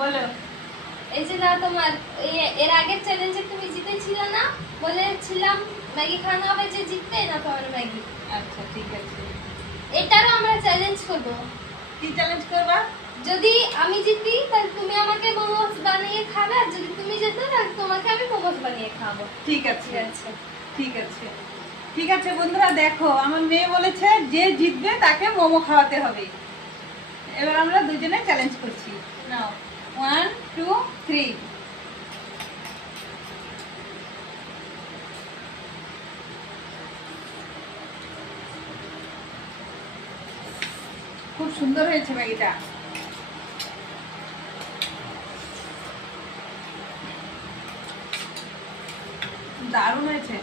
বলো। এই যে না তোমার এর আগের চ্যালেঞ্জে তুমি জিতেছিলে না, বলেছিলাম ম্যাগি খাওয়ানো হবে যে জিতবে না তোমার ম্যাগি। আচ্ছা ঠিক আছে। এটারও আমরা চ্যালেঞ্জ করব। কি চ্যালেঞ্জ করবা? যদি আমি জিতি তাহলে তুমি আমাকে মোমোস বানিয়ে খাবে, আর যদি তুমি জেতো তাহলে তোমাকে আমি মোমোস বানিয়ে খাবো। ঠিক আছে ঠিক আছে? ঠিক আছে ঠিক আছে বন্ধুরা, দেখো আমার মেয়ে বলেছে যে জিতবে তাকে মোমো খাওয়াতে হবে। এবার আমরা দুজনে চ্যালেঞ্জ করছি। নাও 1 2 3। খুব সুন্দর হয়েছে ম্যাগিটা। দারুণ হয়েছে।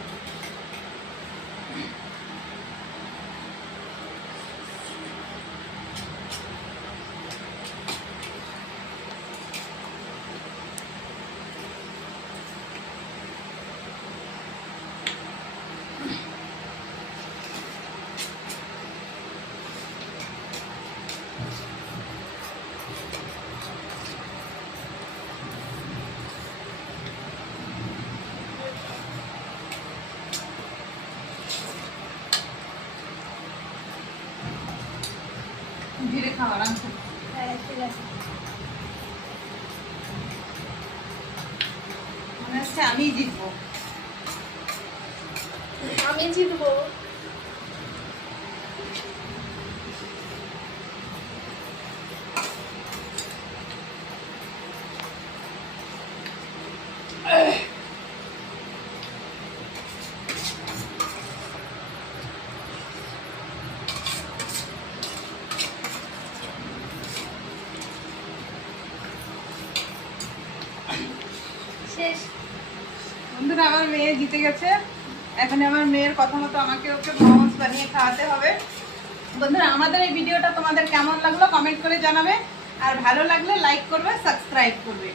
ধীরে খাও, আরাম করে। হ্যাঁ ঠিক আছে। মনে হচ্ছে আমি জিতবো। আমি জিতবো। শেষ। বন্ধুরা আমার মেয়ে জিতে গেছে। এখন আমার মেয়ের কথা মতো আমাকে ওকে মোমোস বানিয়ে খাওয়াতে হবে। বন্ধুরা আমাদের এই ভিডিওটা তোমাদের কেমন লাগলো কমেন্ট করে জানাবে, আর ভালো লাগলে লাইক করবে, সাবস্ক্রাইব করবে।